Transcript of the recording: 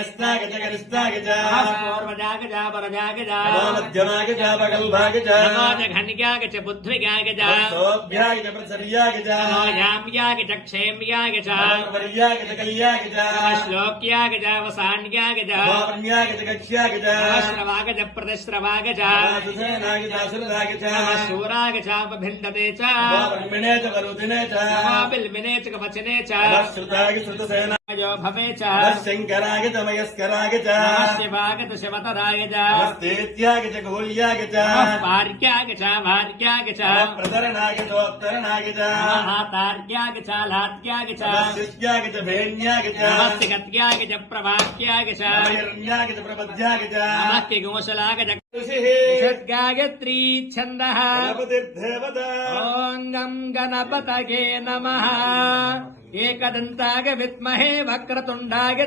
ज्येष्ठागज गरिष्ठागज पूर्वजागज परजागज मध्यमागज पगल्भागज घनिकागज बुद्धिकागज सोऽभ्यागज प्रसर्यागज याम्यागज क्षेम्यागज वर्यागज कल्यागज श्लोक्यागज वसान्यागज वापर्यागज कक्ष्यागज श्रवागज प्रतिश्रवागज सुसेनागज सुरदागज शूरागज भिन्दते च वापर्मिणे च वरुदिने च बिल्मिने च कवचने च श्रुतागज श्रुतसेना भवे च शङ्करागज मयस्करागज शिवागज शिवतरागज स्तेत्यागज गोल्यागज भार्यागज भार्यागज प्रतरणागजोत्तरणागज तार्यागज लात्यागज शिष्यागज भेण्यागज गत्यागज प्रभाक्यागज हिरण्यागज प्रपद्यागज गोशलागज ऋषिः गायत्री छन्दः गणपतिर्देवता ॐ गं गणपतये नमः एकदन्ताय विद्महे वक्रतुण्डाय